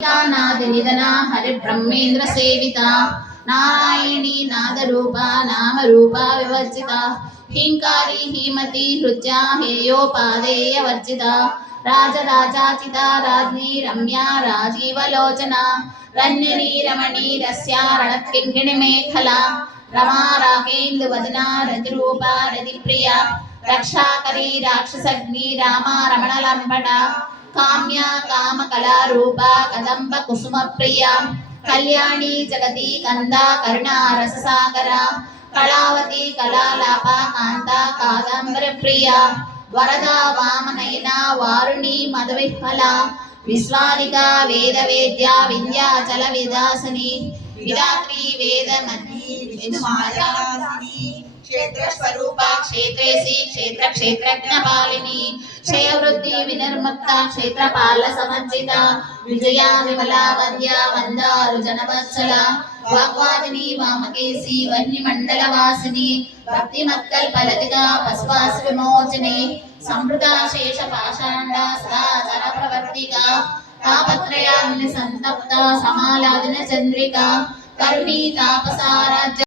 नाद निधना हरिब्रह्मेन्द्र सेविता नारायणी नाद रूपा नाम रूपा विवर्जिता हिंकारी हिमती हृज्या हेयोपादेय वर्जिता राजराजाचिता राज्ञी रम्या राजीवलोचना रञ्जनी रमणी रस्या रणत्किङ्किणी मेखला रमा राकेन्दुवदना रतिरूपा रतिप्रिया रक्षाकरी राक्षसग्नि रामा रमणलम्बटा काम्या कामकला रूपा कदम्ब कुसुम प्रिया कल्याणी जगती कंदा करुणा रससागरा कलावती कलालापा कांता कादंबर प्रिया वरदा वामनयना वारुणी मधुविह्वला विश्वानिका वेदवेद्या विंध्याचल विदासिनी विधात्री वेदमती विष्णुमायासिनी क्षेत्र स्वरूपा क्षेत्रेसी क्षेत्र क्षेत्रज्ञपालिनी क्षयवृद्धि विनिर्मुक्ता क्षेत्रपाल समर्जिता विजया विमला वन्द्या वन्दारु जनवत्सला वाग्वादिनी वामकेशी वह्निमण्डलवासिनी भक्तिमत्कल्पलतिका पस्वास विमोचने समृता शेष पाषाण्डा सदा जलप्रवर्तिका तापत्रयाग्नि संतप्ता समालादिन चंद्रिका करुणी तापसाराज्य